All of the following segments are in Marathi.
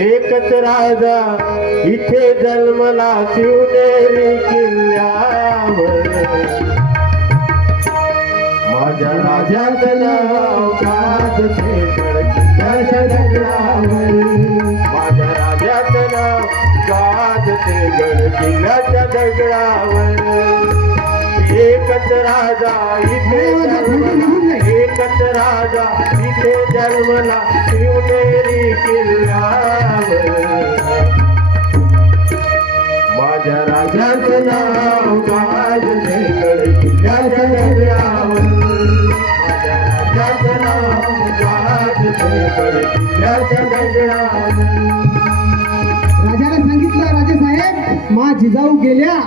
एकच राजा इथे जन्मला शिवनेरी किल्ल्यावर माझ्या राजाचं नाव गाजते गडकिल्ल्याच्या दगडावर माझ्या राजाचं नाव गाजते गडकिल्ल्याच्या दगडावर एकच राजा इथे जन्मला शिवनेरी किल्ल्यावर माझ्या राजाचं नाव गाजते गडकिल्ल्याच्या दगडावर माझ्या राजाचं नाव गाजते गडकिल्ल्याच्या दगडावर. राजाला सांगितलं राजेसाहेब मा जिजाऊ गेल्या.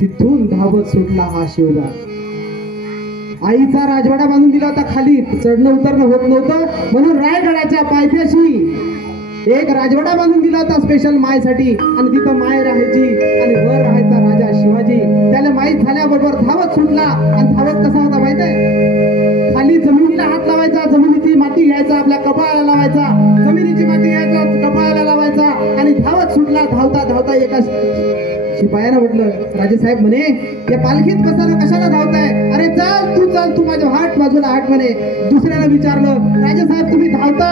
तिथून धावत सुटला हा शिवबा. आईचा राजवाडा बांधून दिला होता, खाली चढणं उतरणं होत नव्हतं म्हणून रायगडाच्या पायथ्याशी एक राजवाडा बांधून दिला होता स्पेशल मायसाठी. आणि तिथं माय राहायची आणि वर राहायचा राजा शिवाजी. त्याला माहीत झाल्याबरोबर धावत सुटला. आणि धावत कसा होता माहित आहे? खाली जमिनीला हात लावायचा, जमिनीची माती घ्यायचा, आपल्या कपाळाला लावायचा, जमिनीची माती घ्यायचा, कपाळाला लावायचा आणि धावत सुटला. धावता धावता एका शिपायानं म्हटलं, राजेसाहेब म्हणे या पालखीत कशाला धावताय? अरे चल तू माझ्या बाजूला हाट म्हणे. दुसऱ्यानं विचारलं, राजेसाहेब तुम्ही धावता,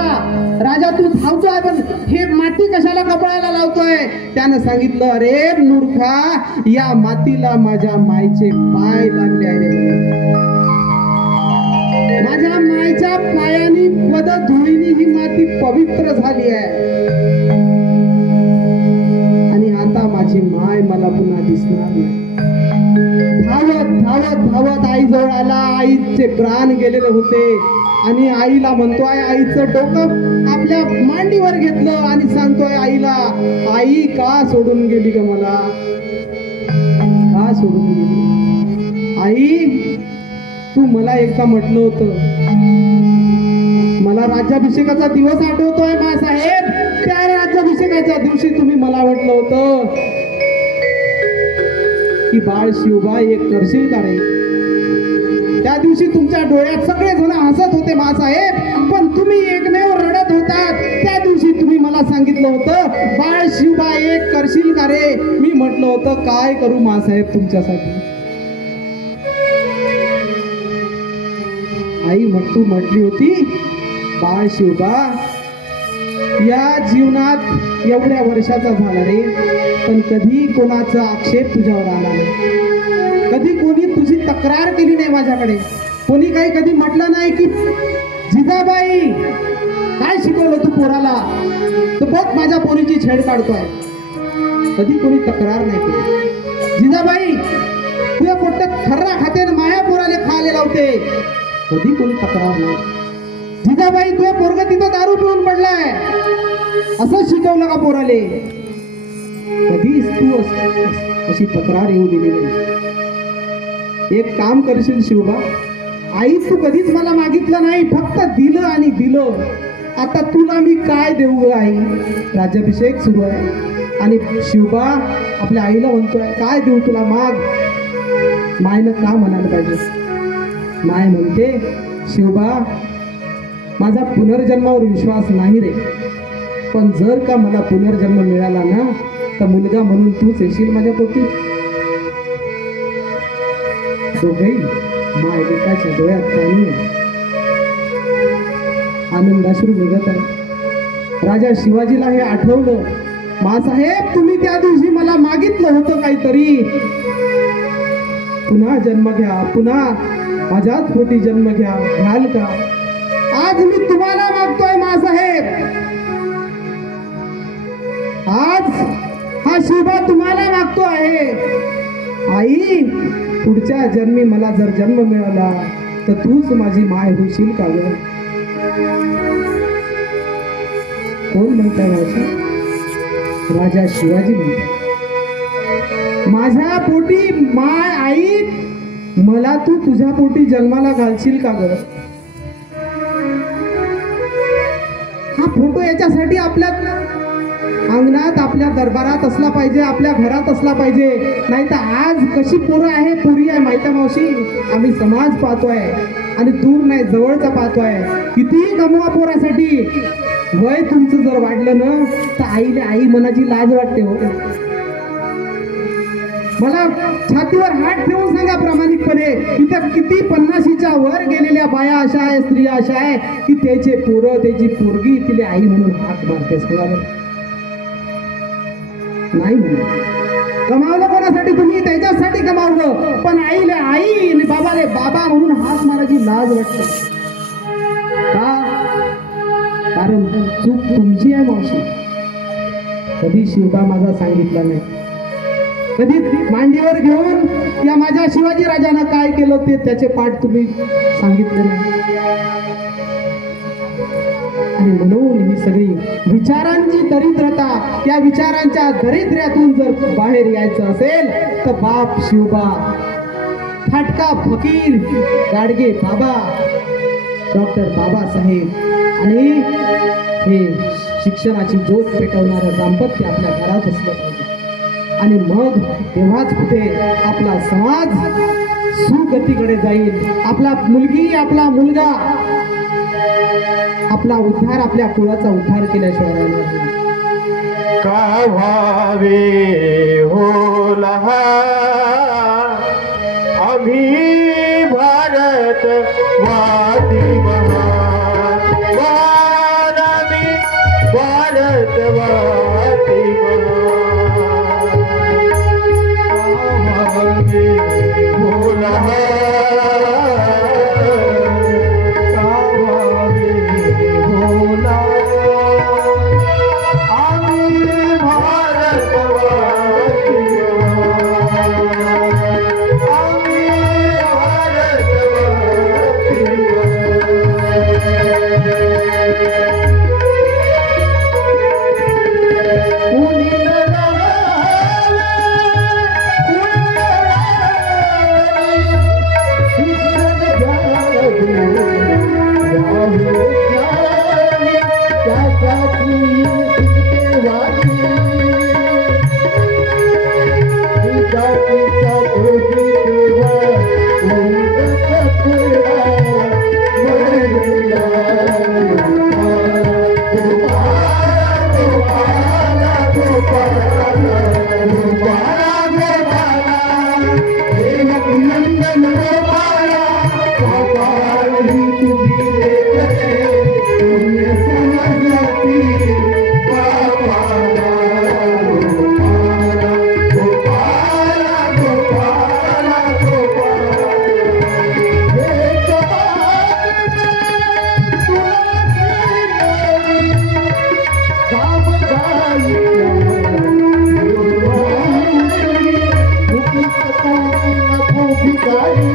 राजा तू धावतोय पण हे माती कशाला कपाळाला लावतोय? त्यानं सांगितलं, अरे मूर्खा, या मातीला माझ्या मायचे पाय लागले आहे. माझ्या मायच्या पायानी पद धुळीनी ही माती पवित्र झाली आहे आणि आता माझी माय मला पुन्हा दिसणार नाही. धावत धावत धावत आई जवळ आला. आईचे प्राण गेलेले होते आणि आईला म्हणतोय, आईचं डोकं आपल्या मांडीवर घेतलं आणि सांगतोय आईला, आई का सोडून गेली ग मला? का सोडून गेली? आई तू मला एकदा म्हटलं होतं, मला राज्याभिषेकाचा दिवस आठवतोय मासाहेब. त्या राज्याभिषेकाच्या दिवशी तुम्ही मला म्हटलं होतं की बाळ शिवबा एक करशील का रे? त्या दिवशी तुमच्या डोळ्यात सगळे जण हसत होते मासाहेब, पण तुम्ही एकमेव रडत होतात. त्या दिवशी तुम्ही मला सांगितलं होतं, बाळ शिवबा एक करशील का रे? मी म्हटलं होतं, काय करू मासाहेब तुमच्यासाठी? आई तू म्हटली होती, बाळ शिवबा या जीवनात एवढ्या वर्षाचा झाला रे, पण कधी कोणाचा आक्षेप तुझ्यावर आला नाही. कधी कोणी तुझी तक्रार केली नाही माझ्याकडे. कोणी काही कधी म्हटलं नाही की जिजाबाई काय शिकवलं तू पोराला, तर बघ माझ्या पोरीची छेड काढतोय. कधी कोणी तक्रार नाही केली. जिजाबाई तुझ्या पोटात खर्रा खाते माया पोराले खायला लावते. कधी कोणी तक्रार नाही. जिजाबाई तुझ्या पोरग तिथं दारू पिऊन पडलाय, असं शिकवलं का पोराले? कधीच तू अशी तक्रार येऊ दिली नाही. एक काम करशील शिवबा, आई तू कधीच मला मागितलं नाही, फक्त दिलं आणि दिलं. आता तुला मी काय देऊ ग आई? राज्याभिषेक सुरू आहे आणि शिवबा आपल्या आईला म्हणतोय, काय देऊ तुला, माग. मायनं का म्हणायला पाहिजे? माय म्हणते, शिवबा माझा पुनर्जन्मावर विश्वास नाही रे, पण जर का मला पुनर्जन्म मिळाला ना, तर मुलगा म्हणून तूच येशील माझ्या पोटी. दोघेही माय लेकाच्या डोळ्यात पाणी, आनंदाश्रू निघत आहे. राजा शिवाजीला हे आठवलं, मासाहेब तुम्ही त्या दिवशी मला मागितलं होतं काहीतरी, पुन्हा जन्म घ्या, पुन्हा माझ्याच पोटी जन्म घ्याल का? आज मी तुम्हाला मागतोय मासाहेब, आज हा शिवबा तुम्हाला मागतो आहे. आई पुढच्या जन्मी मला जर जन्म मिळाला तर तूच माझी माय होशील का ग? कोण म्हणता भाषा? राजा शिवाजी म्हणतात, माझ्या पोटी माय आई, मला तू तुझ्या पोटी जन्माला घालशील का ग? हा फोटो याच्यासाठी आपल्या अंगणात, आपल्या दरबारात असला पाहिजे, आपल्या घरात असला पाहिजे. नाही तर आज कशी पोरं आहे, पोरी आहे माहिती मावशी, आम्ही समाज पाहतोय आणि दूर नाही जवळचा पाहतोय. कितीही कमवा पोरासाठी, वय तुमचं जर वाढलं ना तर आईला आई मनाची लाज वाटते हो. मला छातीवर हात ठेवून सांगा प्रामाणिकपणे, इथं किती 50च्या वर गेलेल्या बाया अशा आहे, स्त्रिया अशा आहे की त्याचे पोरं, त्याची पोरगी तिला आई म्हणून हाक मारते. सांगा बरं. नाही म्हणून कमावलं कोणासाठी? तुम्ही त्याच्यासाठी कमावलं, पण आईले आई आणि बाबाले बाबा म्हणून हाक मारायची लाज वाटते का? कारण चूक तुमची आहे मावशी. कधी शिवबा माझा सांगितला नाही, कधी मांडीवर घेऊन या माझ्या शिवाजी राजानं काय केलं ते त्याचे पाठ तुम्ही सांगितले नाही. आणि म्हणून ही सगळी विचारांची दरिद्रता, या विचारांच्या दरिद्र्यातून जर बाहेर यायचं असेल तर बाप शिवबा, फाटका फकीर, गाडगे बाबा, डॉक्टर बाबासाहेब आणि हे शिक्षणाची ज्योत पेटवणारं दाम्पत्य आपल्या घरात असलं पाहिजे. आणि मग तेव्हाच कुठे आपला समाज सुगतीकडे जाईल. आपला मुलगी, आपला मुलगा, आपला उद्धार, आपल्या कुळाचा उद्धार केल्याशिवाय राहणार नाही. का व्हावे हो लहान आम्ही भारत वादी महान, महान आम्ही भारत वादी महान. का व्हावे हो लहान, का व्हावे हो लहान आम्ही भारत वादी महान, आम्ही भारत वादी भिकारी